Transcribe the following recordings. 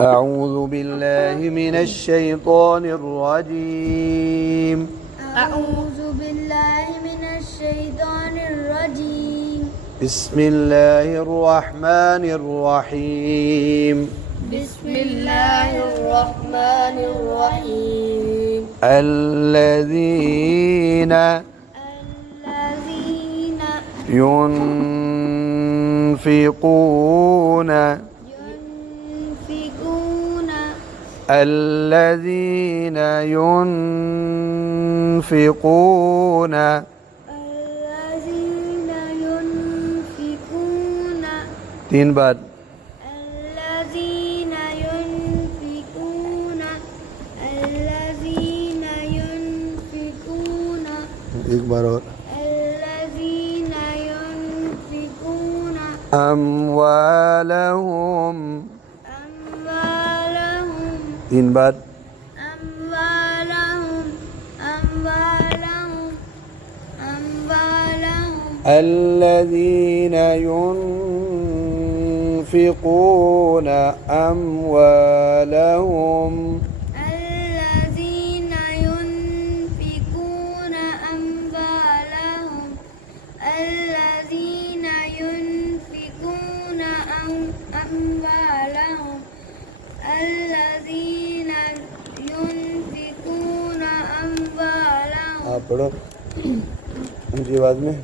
أعوذ بالله من الشيطان الرجيم. أعوذ بالله من الشيطان الرجيم. بسم الله الرحمن الرحيم. بسم الله الرحمن الرحيم. الذين ينفقون الذين ينفقون 3 बार الذين ينفقون 1 बार और الذين ينفقون أموالهم 3 बार الذين ينفقون أموالهم الذين ينفقون أموالهم الذين ينفقون أموالهم الذين ينفقون أموالهم आप पढ़ो ऊंची आवाज में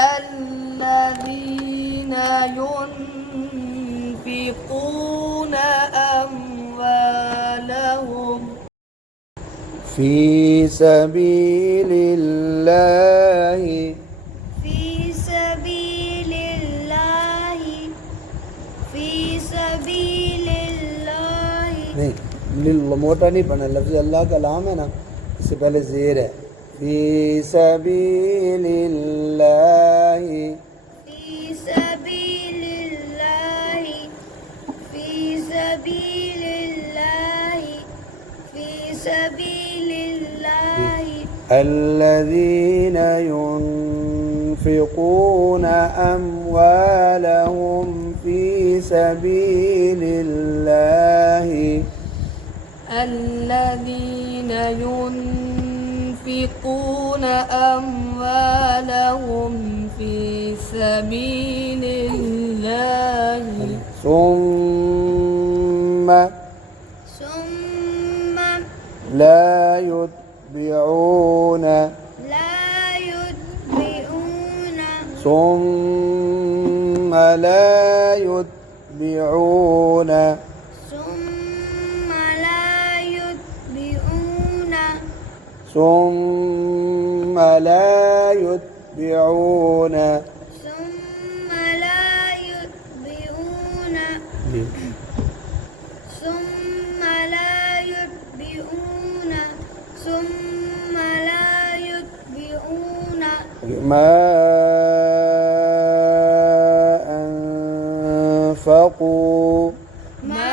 الذين ينفقون أموالهم في سبيل الله في سبيل الله في سبيل الله नहीं लिल मोटा नहीं पढ़ना लफ्ज़ अल्लाह का लाम है ना इससे पहले ज़ेर है في سبيل الله في سبيل الله في سبيل الله في سبيل الله الذين ينفقون أموالهم في سبيل الله الذين ينفقون أموالهم في سبيل الله ثم لا يتبعون ثم لا يتبعون ثم لا يتبعون ثم لا يتبعون ثم لا يتبعون ثم لا يتبعون ما أنفقوا ما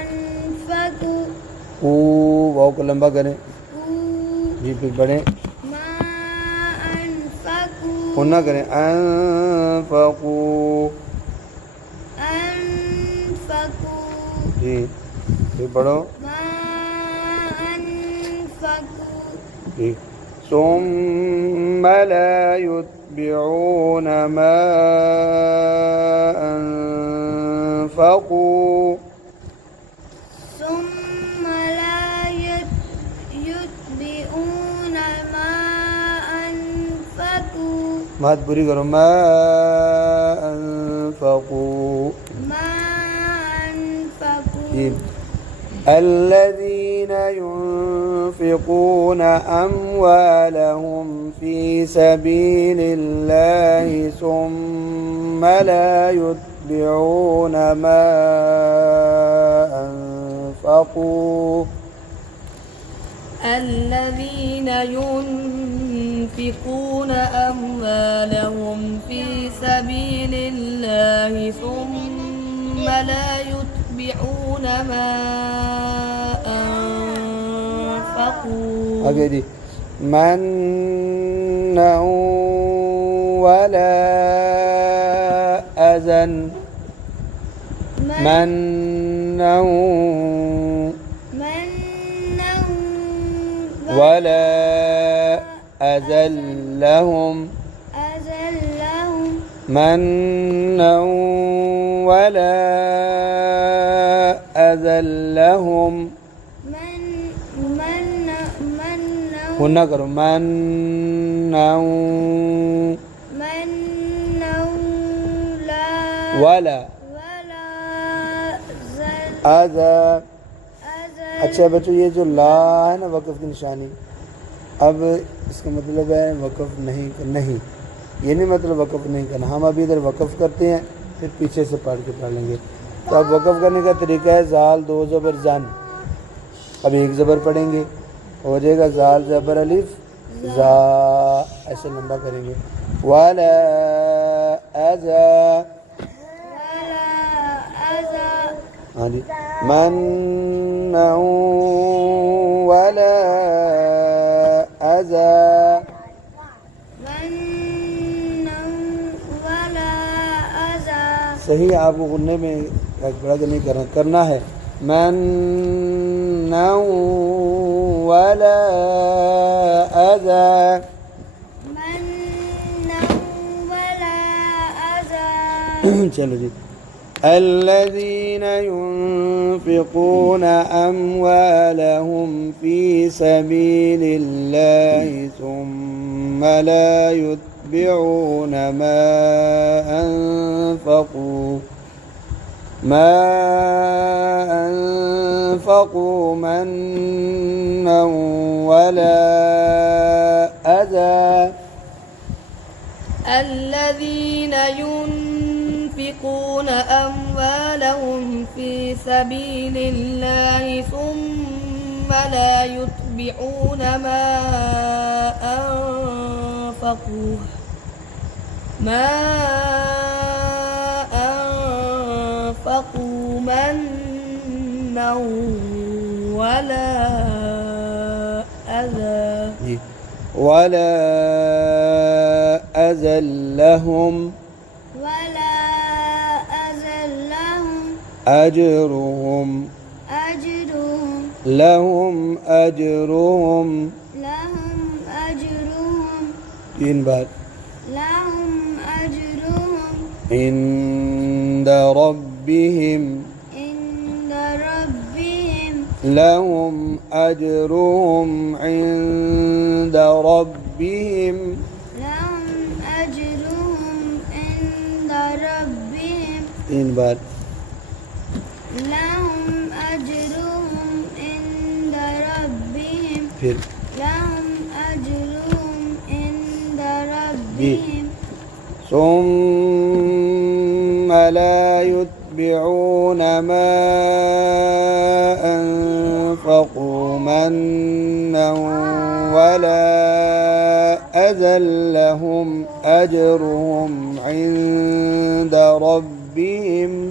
أنفقوا वाव को लंबा करें जी फिर बढ़े ما أنفقوا पुनः करें अनफकू أنفقوا जी फिर पढ़ो ما أنفقوا जी ثم لا يتبعون ما أنفقوا ثم لا يتبعون ما أنفقوا बात पूरी करो ما أنفقوا ما أنفقوا जी الذين ينفقون أموالهم في سبيل الله ثم لا يتبعون ما أنفقوا الذين ينفقون أموالهم في سبيل الله ثم لا يتبعون ما أنفقوا आगे जी मन्ना वला अज़न منا منا ولا أذلهم أذلهم منا ولا أذلهم هنا करो منا ولا أذى अच्छा बच्चों ये जो ला है ना वक़्फ़ की निशानी अब इसका मतलब है वक़्फ़ नहीं ये नहीं मतलब वक़्फ़ नहीं करना हम अभी इधर वक़्फ़ करते हैं फिर पीछे से पढ़ लेंगे तो अब वक़्फ़ करने का तरीका है ज़ाल दो ज़बर जन अब एक ज़बर पढ़ेंगे हो जाएगा ज़ाल ज़बर अलिफ ज़ा ऐसे लंबा करेंगे वाला अज़ा हाँ जी मन्ना वला अज़ा सही आपको गुन्ने में बड़ा नहीं करना है मन्ना वला अज़ा चलो जी الذين ينفقون أموالهم في سبيل الله ثم لا يتبعون ما أنفقوا منا ولا أذى الذين ينفقون أموالهم في سبيل الله ثم لا يتبعون ما أنفقوا منا ولا أذى ولا أذلهم أجرهم لهم أجرهم तीन बार عند ربهم لهم أجرهم عند ربهم तीन बार لهم أجرهم عند ربهم फिर لهم أجرهم عند ربهم ثم لا يتبعون ما أنفقوا منا ولا أذى لهم أجرهم عند ربهم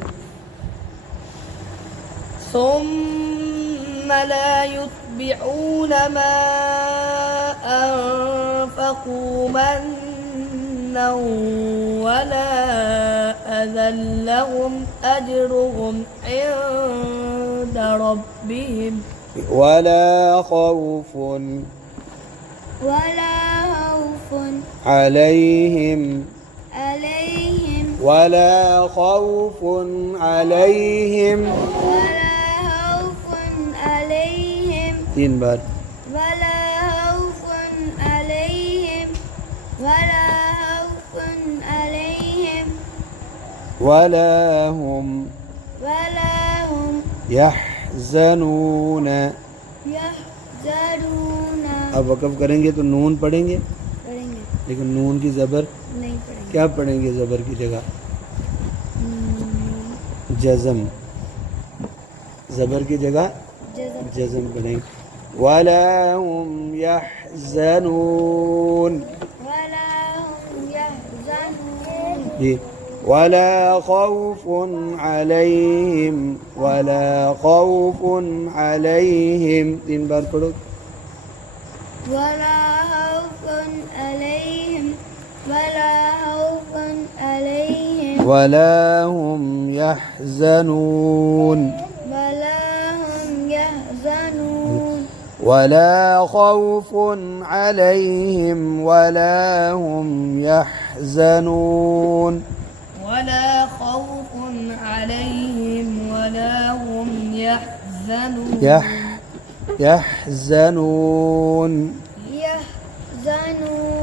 ثم لا يتبعون ما أنفقوا منا ولا أذى لهم أجرهم عند ربهم ولا خوف عليهم ولا خوف عليهم तीन बार ولا خوف عليهم ولا هم يحزنون अब वक़्फ़ करेंगे तो नून पढ़ेंगे लेकिन नून की ज़बर नहीं पढ़ेंगे क्या पढ़ेंगे ज़बर की जगह जज़म ज़बर की जगह जज़म पढ़ेंगे वला हुम यहज़नून जी वला खौफुन अलैहिम तीन बार पढ़ो ولا خوف عليهم ولا هم يحزنون ولا هم يحزنون ولا خوف عليهم ولا هم يحزنون ولا خوف عليهم ولا هم يحزنون يحزنون يحزنون